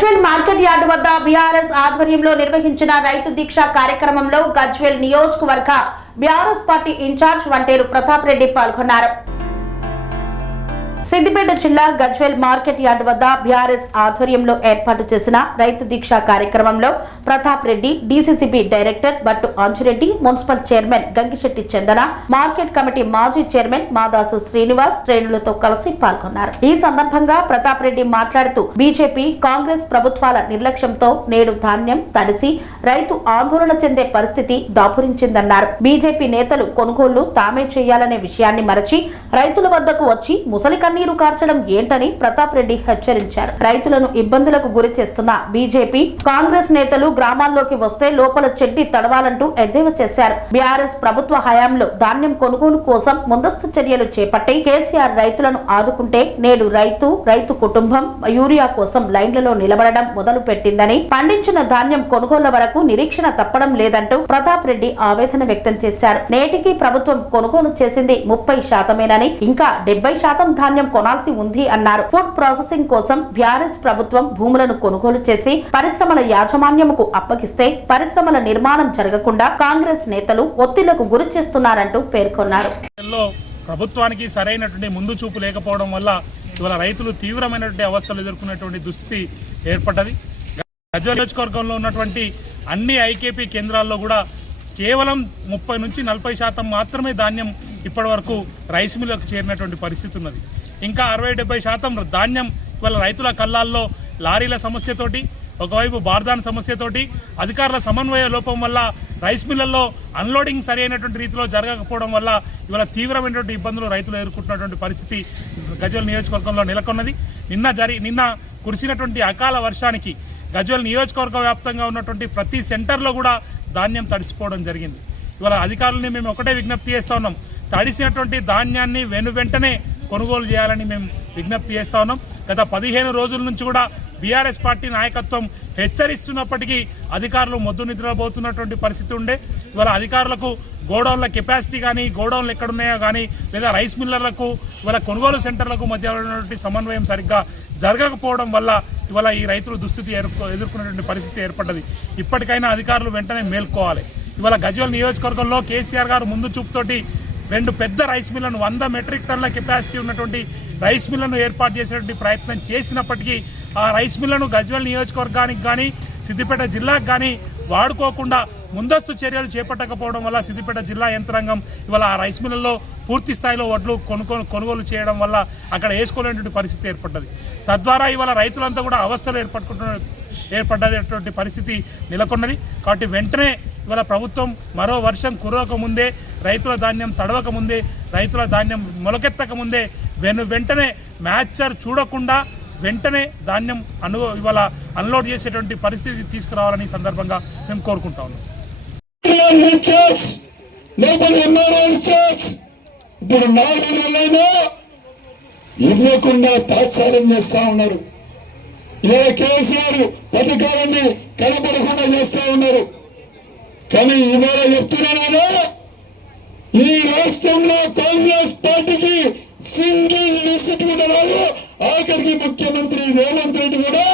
Gajwel market yard వద్ద BRS ఆధ్వర్యంలో నిర్వహించిన రైతు దీక్ష కార్యక్రమంలో గజ్వేల్ నియోజకవర్గ BRS party incharge Vanteru Pratap Reddy పాల్గొన్నారు. సిద్దిపేట జిల్లా గజ్వేల్ మార్కెట్ యార్డు వద్ద బీఆర్ఎస్ ఆధ్వర్యంలో ఏర్పాటు చేసిన రైతు దీక్ష కార్యక్రమంలో Pratap Reddy, DCCB director Battu Anjureddy, municipal chairman Gangishetti Chandana, market committee మాజీ చైర్మన్ మాదాసు శ్రీనివాస్ శ్రేణులతో కలిసి పాల్గొన్నారు. ఈ సందర్భంగా ప్రతాప్ రెడ్డి మాట్లాడుతూ బీజేపీ, కాంగ్రెస్ ప్రభుత్వాల నిర్లక్ష్యంతో నేడు ధాన్యం తడిసి రైతు ఆందోళన చెందే పరిస్థితి దాపురించిందన్నారు. బీజేపీ నేతలు కొనుగోళ్లు తామే చేయాలనే విషయాన్ని మరచి రైతుల వద్దకు వచ్చి ముసలి కన్నీరు కార్చడం ఏంటని ప్రతాప్ రెడ్డి హెచ్చరించారు. రైతులను ఇబ్బందులకు గురి చేస్తున్న బీజేపీ, కాంగ్రెస్ నేతలు గ్రామాల్లోకి వస్తే లోపల చెడ్డి తడవాలంటూ ఎద్దేవా చేశారు. బీఆర్ఎస్ ప్రభుత్వ హయాంలో ధాన్యం కొనుగోలు కోసం ముందస్తు చర్యలు చేపట్టి కేసీఆర్ రైతులను ఆదుకుంటే నేడు రైతు కుటుంబం యూరియా కోసం లైన్లలో నిలబడడం మొదలు పెట్టిందని, పండించిన ధాన్యం కొనుగోళ్ల వరకు నిరీక్షణ తప్పడం లేదంటూ ప్రతాప్ రెడ్డి ఆవేదన వ్యక్తం చేశారు. నేటికి ప్రభుత్వం కొనుగోలు చేసింది 30%మేనని, ఇంకా 70% ధాన్యం కొనాల్సి ఉంది అన్నారు. ఫుడ్ ప్రాసెసింగ్ కోసం బీఆర్ఎస్ ప్రభుత్వం భూములను కొనుగోలు చేసి పరిశ్రమల యాజమాన్యముకు అప్పగిస్తే పరిశ్రమల నిర్మాణం జరగకుండా కాంగ్రెస్ నేతలు ఒత్తిళ్లకు గురి చేస్తున్నారంటూ పేర్కొన్నారు. ప్రభుత్వానికి సరైనటువంటి ముందు చూపు లేకపోవడం వల్ల ఇవాళ రైతులు తీవ్రమైనటువంటి అవస్థలు ఎదుర్కొనేటువంటి దుస్థితి ఏర్పడ్డది. గజ్వేల్ నియోజకవర్గంలో ఉన్నటువంటి అన్ని ఐకేపీ కేంద్రాల్లో కూడా కేవలం 30 నుంచి 40% మాత్రమే ధాన్యం ఇప్పటి వరకు రైస్ మిల్లులకు చేరినటువంటి పరిస్థితి ఉన్నది. ఇంకా 60-70% ధాన్యం ఇవాళ రైతుల కళ్ళాల్లో లారీల సమస్యతోటి, ఒకవైపు బార్దాన్ సమస్యతోటి, అధికారుల సమన్వయ లోపం వల్ల రైస్ మిల్లల్లో అన్లోడింగ్ సరైనటువంటి రీతిలో జరగకపోవడం వల్ల ఇవాళ తీవ్రమైనటువంటి ఇబ్బందులు రైతులు ఎదుర్కొంటున్నటువంటి పరిస్థితి గజ్వేల్ నియోజకవర్గంలో నెలకొన్నది. నిన్న కురిసినటువంటి అకాల వర్షానికి గజ్వేల్ నియోజకవర్గ వ్యాప్తంగా ఉన్నటువంటి ప్రతి సెంటర్లో కూడా ధాన్యం తడిసిపోవడం జరిగింది. ఇవాళ అధికారులని మేము ఒకటే విజ్ఞప్తి చేస్తూ ఉన్నాం, తడిసినటువంటి ధాన్యాన్ని వెంటనే కొనుగోలు చేయాలని మేము విజ్ఞప్తి చేస్తూ ఉన్నాం. గత 15 రోజుల నుంచి కూడా బీఆర్ఎస్ పార్టీ నాయకత్వం హెచ్చరిస్తున్నప్పటికీ అధికారులు మొద్దు నిద్రపోతున్నటువంటి పరిస్థితి ఉండే. ఇవాళ అధికారులకు గోడౌన్ల కెపాసిటీ కానీ, గోడౌన్లు ఎక్కడున్నాయో కానీ, లేదా రైస్ మిల్లర్లకు ఇవాళ కొనుగోలు సెంటర్లకు మధ్య ఉన్నటువంటి సమన్వయం సరిగ్గా జరగకపోవడం వల్ల ఇవాళ ఈ రైతులు దుస్థితి ఎదుర్కొనేటువంటి పరిస్థితి ఏర్పడ్డది. ఇప్పటికైనా అధికారులు వెంటనే మేల్కోవాలి. ఇవాళ గజ్వేల్ నియోజకవర్గంలో కేసీఆర్ గారు ముందు చూపుతోటి 2 పెద్ద రైస్ మిల్లను 100 మెట్రిక్ టన్నుల కెపాసిటీ ఉన్నటువంటి రైస్ మిల్లను ఏర్పాటు చేసేటువంటి ప్రయత్నం చేసినప్పటికీ ఆ రైస్ మిల్లను గజ్వేల్ నియోజకవర్గానికి కానీ, సిద్దిపేట జిల్లాకు కానీ వాడుకోకుండా ముందస్తు చర్యలు చేపట్టకపోవడం వల్ల సిద్దిపేట జిల్లా యంత్రాంగం ఇవాళ ఆ రైస్ మిల్లలో పూర్తి స్థాయిలో వడ్లు కొనుగోలు చేయడం వల్ల అక్కడ వేసుకోలేనటువంటి పరిస్థితి ఏర్పడ్డది. తద్వారా ఇవాళ రైతులంతా కూడా అవస్థలు ఏర్పడ్డటువంటి పరిస్థితి నెలకొన్నది. కాబట్టి వెంటనే ఇవాళ ప్రభుత్వం మరో వర్షం కురవక ముందే, రైతుల ధాన్యం తడవక ముందే, రైతుల ధాన్యం మొలకెత్తక ముందే వెంటనే మ్యాచర్ చూడకుండా వెంటనే ధాన్యం ఇవాళ అన్లోడ్ చేసేటువంటి పరిస్థితి తీసుకురావాలని సందర్భంగా మేము కోరుకుంటా ఉన్నాం. ఇప్పుడు 4 నెలలైనా ఇవ్వకుండా తాత్సారం చేస్తా ఉన్నారు. ఇలా కేసీఆర్ పథకాలన్నీ కనపడకుండా చేస్తా ఉన్నారు. కానీ ఇవాళ చెప్తున్నాను, ఈ రాష్ట్రంలో కాంగ్రెస్ పార్టీకి సింగిల్ లిస్ట్ కూడా రాదు. ఆఖరికి ముఖ్యమంత్రి రేవంత్ రెడ్డి కూడా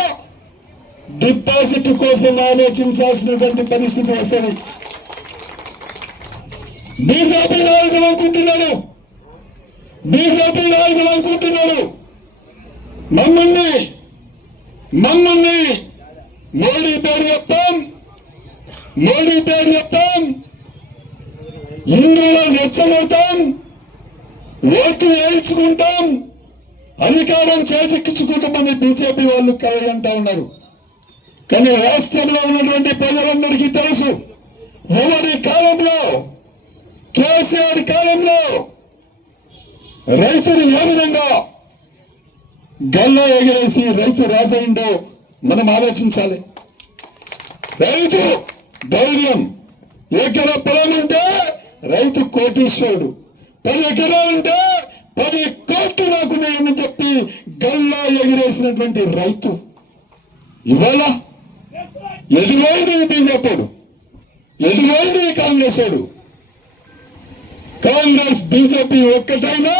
డిపాజిట్ కోసం ఆలోచించాల్సినటువంటి పరిస్థితి వస్తుంది. బీజేపీ నాయకులు అనుకుంటున్నారు మమ్మల్ని మోడీ పేరు చెప్తాం, ఇందులో రెచ్చగొడతాం, ఓట్లు వేయించుకుంటాం, అధికారం చేజిక్కించుకుంటామని బీజేపీ వాళ్ళు కలగంటా ఉన్నారు. కానీ రాష్ట్రంలో ఉన్నటువంటి ప్రజలందరికీ తెలుసు, ఎవరి కాలంలో, కేసీఆర్ కాలంలో రైతులు ఏ విధంగా గల్లా ఎగిరేసి రైతు రాజైందో మనం ఆలోచించాలి. రైతు ధైర్యం, ఎకరా పొలం ఉంటే రైతు కోటీశ్వరుడు, 10 ఎకరాలు ఉంటే 10 కోట్లు నాకున్నాయని చెప్పి గల్లా ఎగిరేసినటువంటి రైతు ఇవాళ ఎదురైంది బీజేపీ, ఎదురైంది కాంగ్రెస్ బీజేపీ ఒక్కటైనా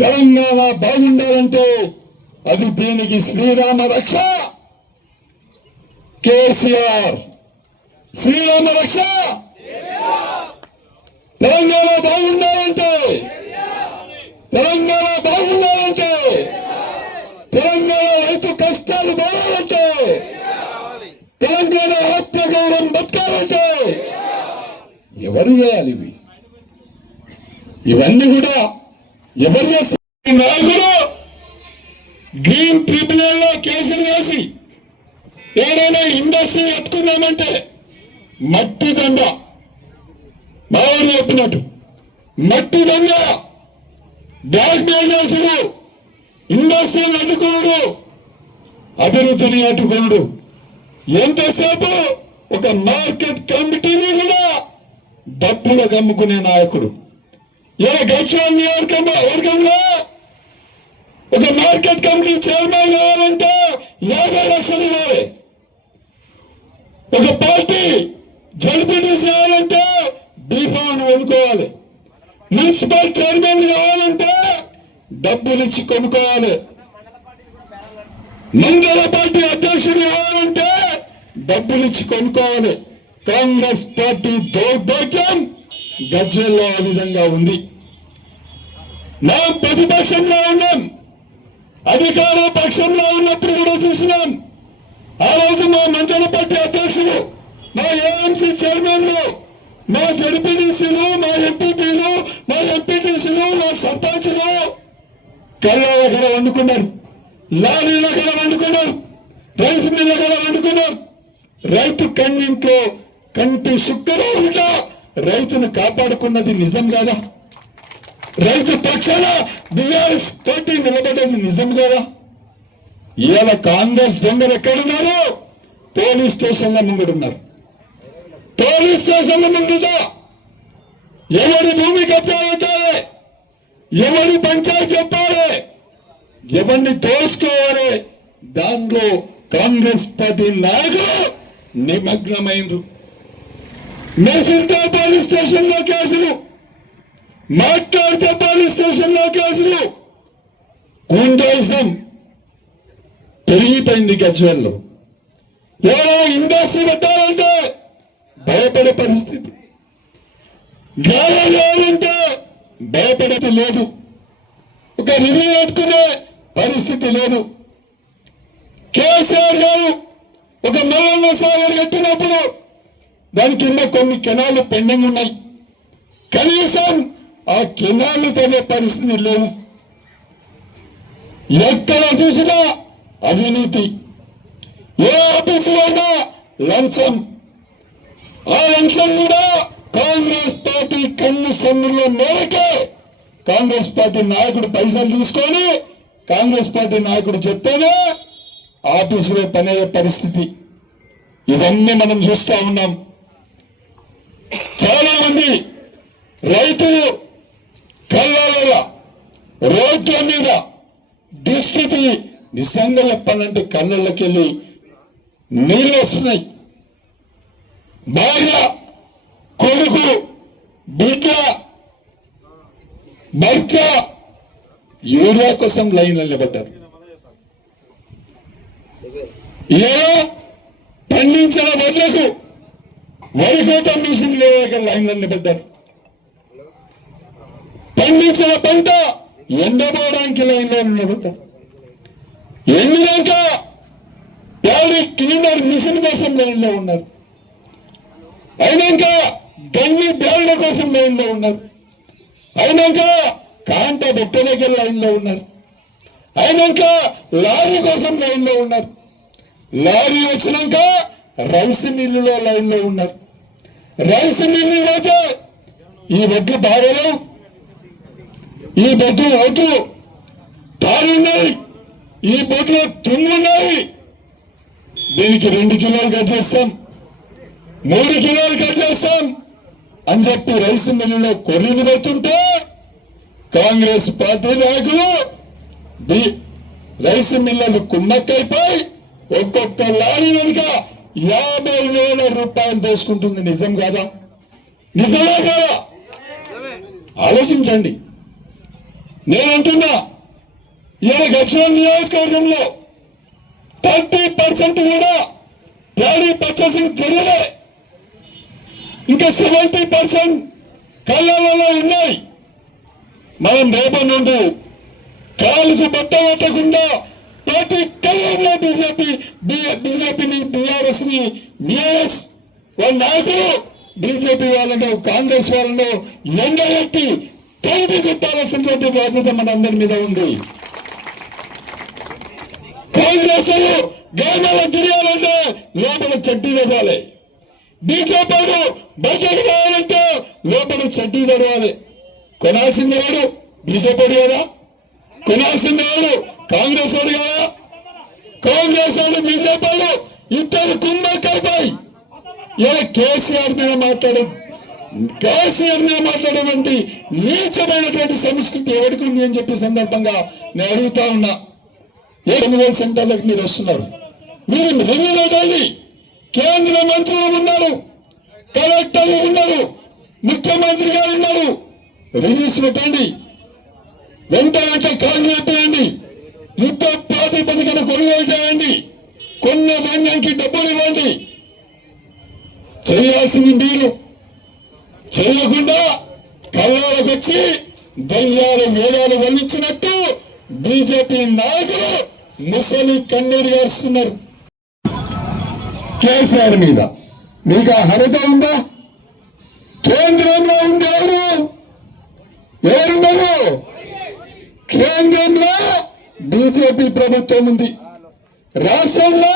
తెలంగాణ బాగుండాలంటే అది దీనికి శ్రీరామ రక్ష, కేసీఆర్ శ్రీరామ రక్ష తెలంగాణ బాగుండాలంటే తెలంగాణ బాగుండాలంటే తెలంగాణ రైతు కష్టాలు పోవాలంటే తెలంగాణ ఆత్మగౌరవం బతకాలంటే ఎవరు చేయాలి ఇవన్నీ కూడా ఎవరు చేస్తారు? నాయకుడు గ్రీన్ ట్రిబ్యునల్ లో కేసులు వేసి ఏదైనా ఇండస్ట్రీ ఎత్తుకున్నామంటే మట్టి దండ మావాడు చెప్పినట్టు మట్టి దండ బ్లాక్ మెయిల్ చేసుడు ఇండస్ట్రీని అడ్డుకునుడు అభివృద్ధిని అడ్డుకునుడు ఎంతసేపు ఒక మార్కెట్ కమిటీని కూడా డబ్బులకు అమ్ముకునే నాయకుడు ఇలా గచ్చివాళ్ళ నియోజకవర్గంలో ఒక మార్కెట్ కమిటీ చైర్మన్ కావాలంటే 50 లక్షలు ఇవ్వాలి. ఒక పార్టీ జడ్పీటీసీ కావాలంటే బీఫామ్ ఎన్నుకోవాలి. మున్సిపల్ చైర్మన్ కావాలంటే డబ్బులు ఇచ్చి కొనుక్కోవాలి. మండల పార్టీ అధ్యక్షుడు కావాలంటే డబ్బులు ఇచ్చి కొనుక్కోవాలి. కాంగ్రెస్ పార్టీ దౌర్భాగ్యం గజ్వేల్లో ఆ విధంగా ఉంది. మనం ప్రతిపక్షంలో ఉన్నాం, అధికార పక్షంలో ఉన్నప్పుడు కూడా చూసినాం. ఆ రోజు మా మండల పార్టీ అధ్యక్షులు, మా ఏఎంసీ చైర్మన్లు, మా జడ్పీటీసీలు, మా ఎంపీపీలు, మా ఎంపీటీసీలు, మా సర్పంచ్లు కళ్ళ దగ్గర వండుకున్నారు, లారీల దగ్గర వండుకున్నారు, రైస్ మిల్ దగ్గర వండుకున్నారు. రైతు కన్నింట్లో కంటి శుక్రవారుగా రైతును కాపాడుకున్నది నిజం కాదా? రైతు పక్షాన బీఆర్ఎస్ పార్టీ నిలబడ్డది నిజం కాదా? ఇవాళ కాంగ్రెస్ దొంగలు ఎక్కడున్నారు? పోలీస్ స్టేషన్ల ముందున్నారు. పోలీస్ స్టేషన్ల ముందుగా ఎవరి భూమి కబ్జా అవుతాయి, ఎవరి పంచాయతీ చెప్పాలి, ఎవరిని తోసుకోవాలి, దానిలో కాంగ్రెస్ పార్టీ నాయకులు నిమగ్నమైంది. మెసిల్తా పోలీస్ స్టేషన్ లో కేసులు, మాట్లాడితే పోలీస్ స్టేషన్ లో కేసులు. గుండాయిజం పెరిగిపోయింది గజ్వేల్లో. ఎవరైనా ఇండస్ట్రీ పెట్టాలంటే భయపడే పరిస్థితి, గాలి లేదంటే భయపడేది లేదు, ఒక రివ్యూ పెట్టుకునే పరిస్థితి లేదు. కేసీఆర్ గారు ఒక మల్లన్న సాగర్ కట్టినప్పుడు దాని కింద కొన్ని కెనాలు పెండింగ్ ఉన్నాయి. కనీసం ఆ కెనాలు తనే పరిస్థితి లేదు. ఎక్కడ చూసినా అవినీతి, ఏ ఆఫీసులో అయినా లంచం. ఆ లంచం కూడా కాంగ్రెస్ పార్టీ కన్ను సన్నుల మేరకే కాంగ్రెస్ పార్టీ నాయకుడు పైసలు తీసుకొని కాంగ్రెస్ పార్టీ నాయకుడు చెప్తేనే ఆఫీసులో పనయ్యే పరిస్థితి. ఇవన్నీ మనం చూస్తా ఉన్నాం. చాలా మంది రైతులు కళ్ళ రోడ్ల మీద దుస్థితి నిజంగా చెప్పాలంటే కళ్ళకి వెళ్ళి నీళ్ళు వస్తున్నాయి. భార్య, కొడుకు, బిడ్డ, భర్త యూరియా కోసం లైన్లో నిలబడ్డారు. పండించిన వడ్లకు వరి కోత మిషన్ లేక లైన్లో నిలబడ్డారు. పండించిన పంట ఎండబోవడానికి లైన్లో నిలబడ్డారు. ఎండినాక ప్యాడీ క్లీనర్ మిషన్ కోసం లైన్లో ఉన్నారు. అయినాక గన్ని బ్యాళ్ల కోసం లైన్లో ఉన్నారు. అయినాక కాంట బొట్ట దగ్గర లైన్లో ఉన్నారు. అయినాక లారీ కోసం లైన్లో ఉన్నారు. లారీ వచ్చినాక రైస్ మిల్లులో లైన్లో ఉన్నారు. రైస్ మిల్లు పోతే ఈ వడ్లు బాగలేవు, ఈ బొడ్డు ఒడ్డు తారున్నాయి, ఈ బొడ్లో తుమ్మున్నాయి, దీనికి 2 కిలోలు కట్ చేస్తాం, 3 కిలోలు కట్ చేస్తాం అని చెప్పి రైస్ మిల్లులో కొర్రీలు పెడుతుంటే కాంగ్రెస్ పార్టీ నాయకులు రైస్ మిల్లులు కుమ్మక్కైపోయి ఒక్కొక్క లారీ వెనుక 50,000 రూపాయలు తీసుకుంటుంది. నిజం కాదా? నిజమే కాదా? ఆలోచించండి. నేనంటున్నా, ఇలా గజ్వేల్ నియోజకవర్గంలో 30% కూడా ప్లాడీ పర్చేసింగ్ జరగలే. ఇంకా 70% కళ్ళలో ఉన్నాయి. మనం రేపటి నుండి కాలుకు బట్ట పెట్టకుండా ప్రతి కళ్ళంలో బీజేపీని బీఆర్ఎస్ వాళ్ళ నాయకులు బీజేపీ వాళ్ళను కాంగ్రెస్ వాళ్ళను ఎండగట్టి తగిలి కొట్టాల్సినటువంటి బాధ్యత మనందరి మీద ఉంది. కాంగ్రెస్ గ్రామాల తిరగాలంటే లోపల చడ్డీ తెరవాలి. బీజేపీ బయటకు రావాలంటే లోపల చడ్డీ తెరవాలి. కొనాల్సింది వాడు బీజేపీ కదా, కొనాల్సింది వాడు కాంగ్రెస్ వాడు కదా. కాంగ్రెస్ వాడు బీజేపీ వాడు ఇద్దరు కుమ్మక్కైపోయి కేసీఆర్ మీద మాట్లాడేటువంటి నీచమైనటువంటి సంస్కృతి ఎవరికి ఉంది అని చెప్పి సందర్భంగా నేను అడుగుతా ఉన్నా. ఏ కొనుగోలు సెంటర్లకు మీరు వస్తున్నారు, మీరు రివ్యూ పెట్టండి. కేంద్ర మంత్రులు ఉన్నారు, కలెక్టర్లు ఉన్నారు, ముఖ్యమంత్రి గారు ఉన్నారు. రివ్యూస్ పెట్టండి, వెంట కాల్ చేయండి, యుద్ధ ప్రాతిపదికన కొనుగోలు చేయండి, కొన్న ధాన్యానికి డబ్బులు ఇవ్వండి. చేయాల్సింది మీరు చేయకుండా కళ్ళకు వచ్చి దయ్యాలు వేదాలు వల్లించినట్టు బీజేపీ నాయకులు ముసలి కన్నీరు గారుస్తున్నారు. కేసీఆర్ మీద మీకు ఆ హరిత ఉందా? కేంద్రంలో ఉంది ఎవరున్నారు? కేంద్రంలో బీజేపీ ప్రభుత్వం ఉంది, రాష్ట్రంలో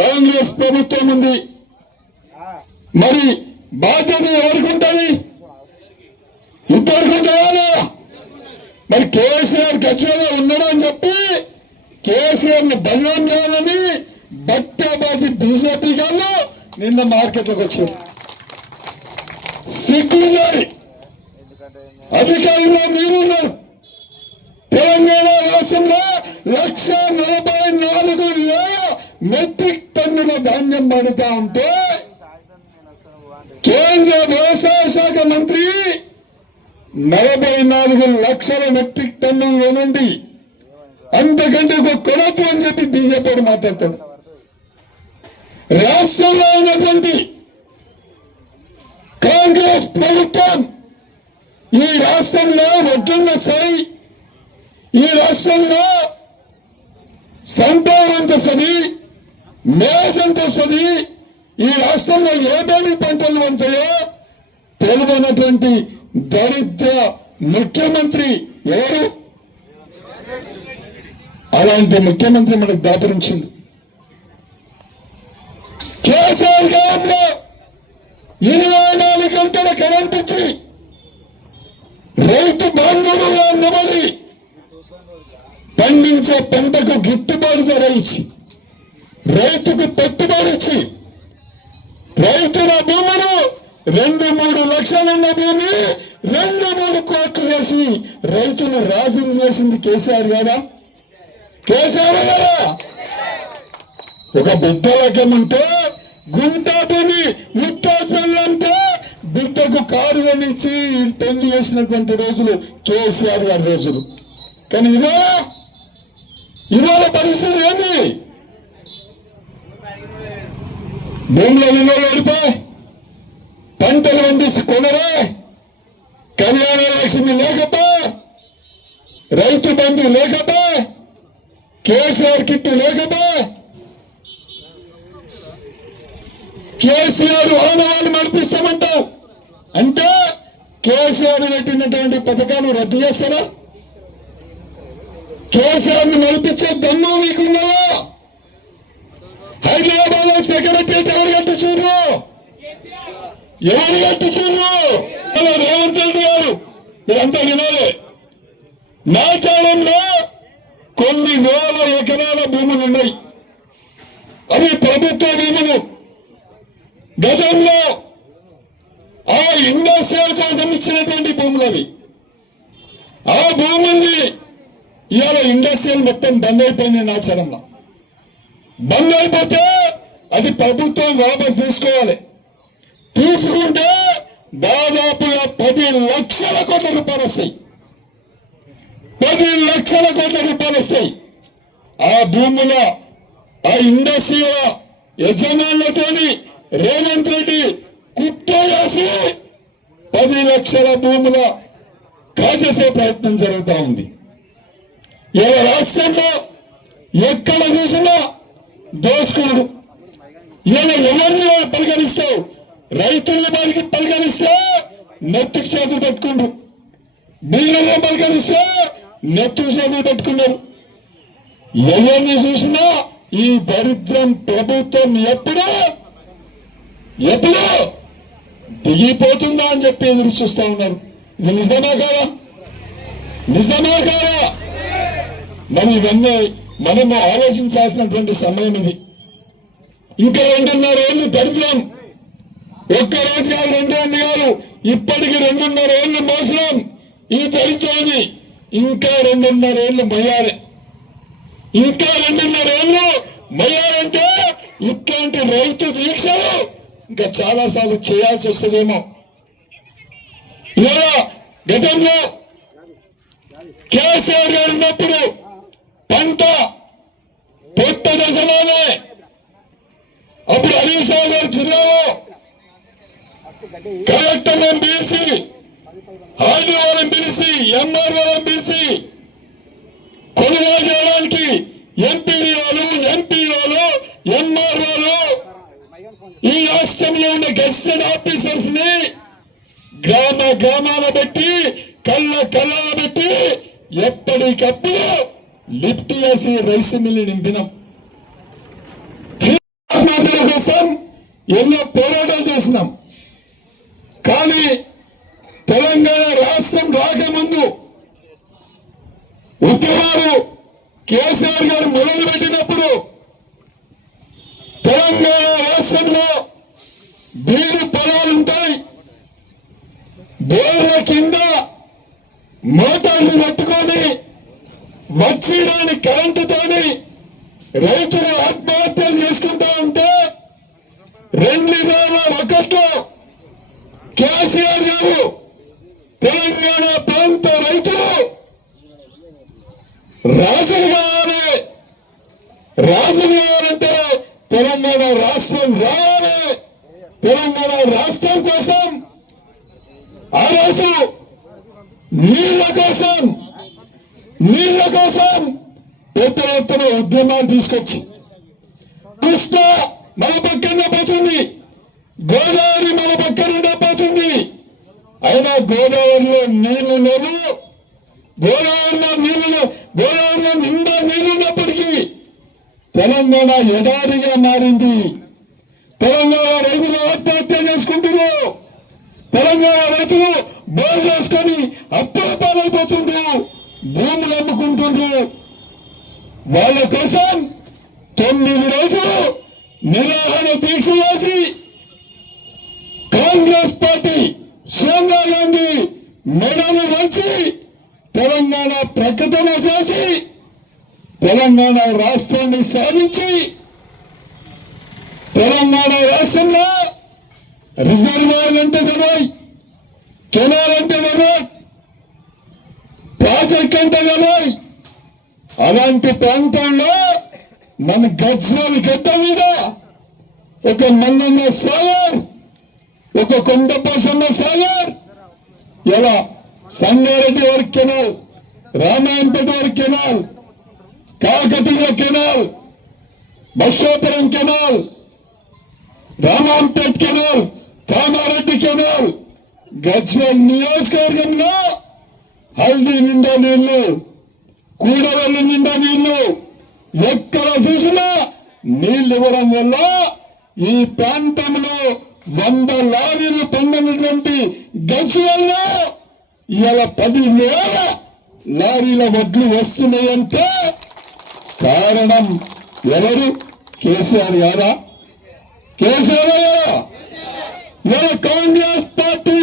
కాంగ్రెస్ ప్రభుత్వం ఉంది. మరి బాధ్యత ఎవరికి ఉంటుంది? ఇద్దరికి ఉంటుందా? మరి కేసీఆర్ ఖచ్చితంగా ఉన్నాడు అని చెప్పి కేసీఆర్ ని బలం చేయాలని బట్టబాజీ బీజేపీ గారు నిన్న మార్కెట్లోకి వచ్చారు. సిగ్గున్నారు, అధికారంలో మీరున్నారు. తెలంగాణ రాష్ట్రంలో 144,000 మెట్రిక్ టన్నుల ధాన్యం పడుతా ఉంటే కేంద్ర వ్యవసాయ శాఖ మంత్రి 44 లక్షల మెట్రిక్ టన్నులు లేనండి, అంతకంటే కొనొద్దు అని చెప్పి బీజేపీ మాట్లాడతాడు. రాష్ట్రంలో ఉన్నటువంటి కాంగ్రెస్ ప్రభుత్వం ఈ రాష్ట్రంలో వడ్లున్న సై, ఈ రాష్ట్రంలో సంపాదన ఎంత వస్తుంది, మేస్ ఎంత వస్తుంది, ఈ రాష్ట్రంలో ఏ బేడి పంటలు ఉంటాయో తెలియనటువంటి దరిద్ర ముఖ్యమంత్రి ఎవరు? అలాంటి ముఖ్యమంత్రి మనకు దాపరించింది. కేసీఆర్ గారిలో 24 గంటల కరెంట్ ఇచ్చి రైతు బాంధవుడుగా నిలబడి పండించే పంటకు గిట్టుబాటు ధర ఇచ్చి రైతుకు పెట్టుబడి ఇచ్చి రైతుల భూములు 2-3 లక్షలున్న భూమి 2-3 కోట్లు వేసి రైతులు రాజులు చేసింది కేసీఆర్ గారా? కేసీఆర్ గారా? ఒక బిడ్డ లెక్కమంటే గుంట భూమి 30 అంటే బిడ్డకు కారు కొనిచ్చి పెళ్లి చేసినటువంటి రోజులు కేసీఆర్ గారి రోజులు. కానీ ఇవాళ పరిస్థితి ఏంది? భూముల విలువలు ఓడిపోయి పంటలు పండిస్తే కొనరే, కళ్యాణ లక్ష్మి లేకపోయి, రైతు బంధు లేకపోయి, కేసీఆర్ కిట్టు లేకపోయి, కేసీఆర్ ఆనవాళ్ళు నడిపిస్తామంటావు అంటే కేసీఆర్ పెట్టినటువంటి పథకాలు రద్దు చేస్తారా? కేసీఆర్ ని నడిపించే దమ్ము మీకున్నావా? హైదరాబాద్ లో సెక్రటరియట్ ఎవరు కట్టించారు? రేవంత్ రెడ్డి గారు మీరంతా వినాలి. నాచారంలో కొన్ని వేల ఎకరాల భూములు ఉన్నాయి, అవి ప్రభుత్వ భూములు. గతంలో ఆ ఇండస్ట్రియల్ కోసం ఇచ్చినటువంటి భూములు అవి. ఆ భూముల్ని ఇవాళ ఇండస్ట్రియల్ మొత్తం బంద్ అయిపోయింది. నాచారంలో బంద్ అయిపోతే అది ప్రభుత్వం వాపసు తీసుకోవాలి. తీసుకుంటే దాదాపుగా 10 లక్షల కోట్ల రూపాయలు వస్తాయి. 10 లక్షల కోట్ల రూపాయలు వస్తాయి. ఆ భూముల ఆ ఇండస్ట్రీ యజమానులతోని రేవంత్ రెడ్డి కుట్ర చేసి 10 లక్షల భూముల కాజేసే ప్రయత్నం జరుగుతూ ఉంది. ఇలా రాష్ట్రంలో ఎక్కడ చూసినా దోసుకున్నాడు. ఇలా ఎవరిని పరిగణిస్తావు? రైతుల్ని పరిగణిస్తే నెత్తికి చేతులు పెట్టుకుండ్రు, బిల్లులను పరిగణిస్తే నెత్తికి చేతులు పెట్టుకున్నారు. ఎవరిని చూసినా ఈ దరిద్రం ప్రభుత్వం ఎప్పుడు దిగిపోతుందా అని చెప్పి ఎదురు చూస్తా ఉన్నారు. ఇది నిజమా కాదా? నిజమా కాదా? మరి ఇవన్నీ మనము ఆలోచించాల్సినటువంటి సమయం ఇది. ఇంకా 2.5 ఏళ్ళు దరిద్రం. ఒక్క రోజు కాదు, 2 ఏళ్ళు కాదు, ఇప్పటికి 2.5 ఏళ్ళు మోసడం ఈ దరిద్రాన్ని. ఇంకా 2.5 ఏళ్ళు మొయ్యాలి. ఇంకా 2.5 ఏళ్ళు మొయ్యాలంటే ఇట్లాంటి రైతు దీక్షలు ఇంకా చాలా సార్లు చేయాల్సి వస్తుందేమో. ఇలా గతంలో కేసీఆర్ గారు ఉన్నప్పుడు పంట పొట్ట దశలోనే అప్పుడు హరీష్ రావు గారు జిల్లాలో కలెక్టర్లను పిలిచి, ఆర్డీఓలను పిలిచి, ఎంఆర్ఓలను పిలిచి కొనుగోలు చేయడానికి ఎంపీడీఓలు, ఎంపీఓలు, ఎంఆర్ఓలు, ఈ రాష్ట్రంలో ఉన్న గెస్టెడ్ ఆఫీసర్స్ ని గ్రామాల పెట్టి కళ్ళ పెట్టి ఎప్పటికప్పుడు లిఫ్ట్ చేసి రైస్ మిల్లు నింపినాం. కోసం ఎన్నో పోరాటాలు చేసినాం. కానీ తెలంగాణ రాష్ట్రం రాకముందు ఉద్యమాలు కేసీఆర్ గారు మొదలు పెట్టినప్పుడు తెలంగాణ రాష్ట్రంలో బీడు పొలాలుంటాయి. బోర్ల కింద మోటార్లు పట్టుకొని వచ్చి రాని కరెంటుతోని రైతులు ఆత్మహత్యలు చేసుకుంటా ఉంటే 2001లో కేసీఆర్ గారు తెలంగాణ ప్రాంత రైతులు రాజులు కావాలంటే తెలంగాణ రాష్ట్రం రావాలి, తెలంగాణ రాష్ట్రం కోసం ఆ రోజు నీళ్ల కోసం పెద్ద ఎత్తున ఉద్యమాలు తీసుకొచ్చి కృష్ణ మన పక్కన పోతుంది, గోదావరి మన పక్కన పోతుంది. అయినా గోదావరిలో నీళ్లు లేవు. గోదావరిలో నిండా నీళ్లున్నప్పటికీ తెలంగాణ ఎడారిగా మారింది. తెలంగాణ రైతులు ఆత్మహత్య చేసుకుంటున్నారు. తెలంగాణ రైతులు బోర్ చేసుకొని అప్పుల పాలైపోతుండ్రు, భూములు అమ్ముకుంటుండ్రు. వాళ్ళ కోసం 9 రోజులు నిరాహార దీక్ష చేసి కాంగ్రెస్ పార్టీ సోనియా గాంధీ మెడలు వంచి తెలంగాణ ప్రకటన చేసి తెలంగాణ రాష్ట్రాన్ని సాధించి తెలంగాణ రాష్ట్రంలో రిజర్వాయర్ అంటే గొడవై, కెనాల్ అంటే గొడవై, ప్రాజెక్ట్ అంటే గొడవై. అలాంటి ప్రాంతాల్లో మన గజ్వేల్ గడ్డ మీద ఒక మల్లన్న సాగర్, ఒక కొండపోసమ్మ సాగర్, ఇలా సంగారెడ్డి వరకు కెనాల్, రామాయంపేట వరకు canal, Kakatiya canal, Bashapuram canal, Ramampet canal, Kamareddy canal, Gajwel నియోజకవర్గంలో హల్దీ నిండా నీళ్లు, కూడవల్లి నిండా నీళ్లు. ఎక్కడ చూసినా నీళ్లు ఇవ్వడం వల్ల ఈ ప్రాంతంలో 100 లారీలు పొందినటువంటి గజ్వేల్లో ఇవాళ 10,000 లారీల వడ్లు వస్తున్నాయంటే కారణం ఎవరు? కేసీఆర్ గారా? కేసీఆర్ గారా? ఇలా కాంగ్రెస్ పార్టీ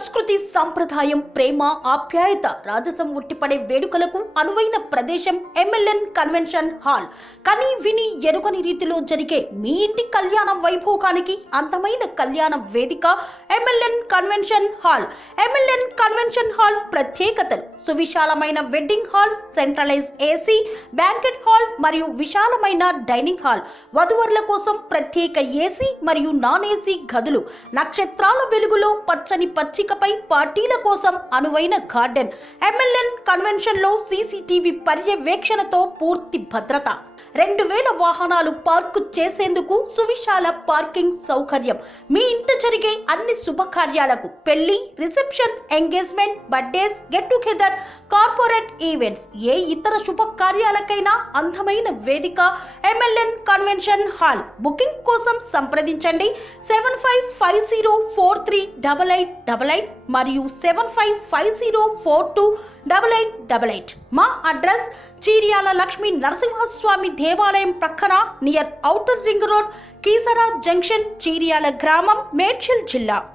సంస్కృతి సంప్రదాయం ప్రేమ ఆప్యాయత రాజసం ఉట్టిపడే వేడుకలకు అనువైన ప్రదేశం MLN కన్వెన్షన్ హాల్. కని విని ఎరుగని రీతిలో జరిగే మీ ఇంటి కళ్యాణ వైభోగానికి అందమైన కళ్యాణ వేదిక MLN convention hall. MLN convention hall ప్రత్యేకతలు: సువిశాలమైన wedding halls, centralise AC banquet hall మరియు విశాలమైన డైనింగ్ హాల్, వధువరుల కోసం ప్రత్యేక AC మరియు నాన్ AC గదులు, నక్షత్రాల వెలుగులో పచ్చని పచ్చికపై పార్టీల కోసం అనువైన గార్డెన్. MLN కన్వెన్షన్ లో CCTV పర్యవేక్షణతో పూర్తి భద్రత, 2000 వాహనాలు పార్కు చేసేందుకు సువిశాల పార్కింగ్ సౌకర్యం. మీ ఇంట జరిగే అన్ని శుభకార్యాలకు, పెళ్లి, reception, engagement, birthdays, get together, corporate events, ఏ ఇతర శుభకార్యాలకైనా అందమైన వేదిక MLN కన్వెన్షన్ హాల్. బుకింగ్ కోసం సంప్రదించండి 7550438888 మరియు 7550428888. మా అడ్రస్ చీర్యాల లక్ష్మీ నరసింహస్వామి దేవాలయం ప్రక్కన, near outer ring road, Keesara junction, Cheeryal గ్రామం, మేడ్చల్ జిల్లా.